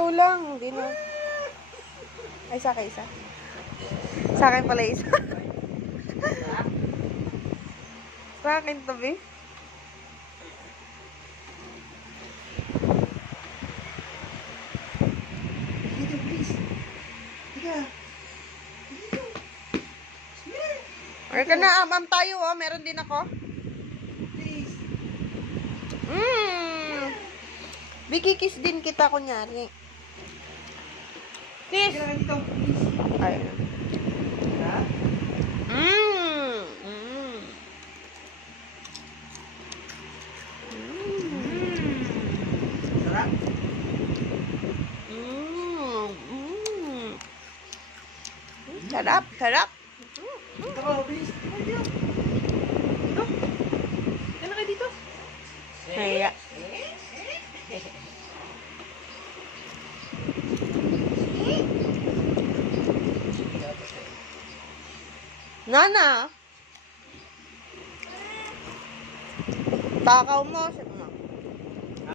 Ikaw lang. Hindi na. Ay, sa akin isa. Sa akin pala isa. Sa akin to, be. Dito, please. Tiga. Ay ka na, ma'am tayo, oh. Meron din ako. Please. Bikikis din kita, kunyari. Kiss! Tiga dito, please. Ayun. Ha? Sarap? Sarap, sarap. Ito ko, please. Dito. Dito. Yan na kayo dito. Kaya. Nana. Takaw mo.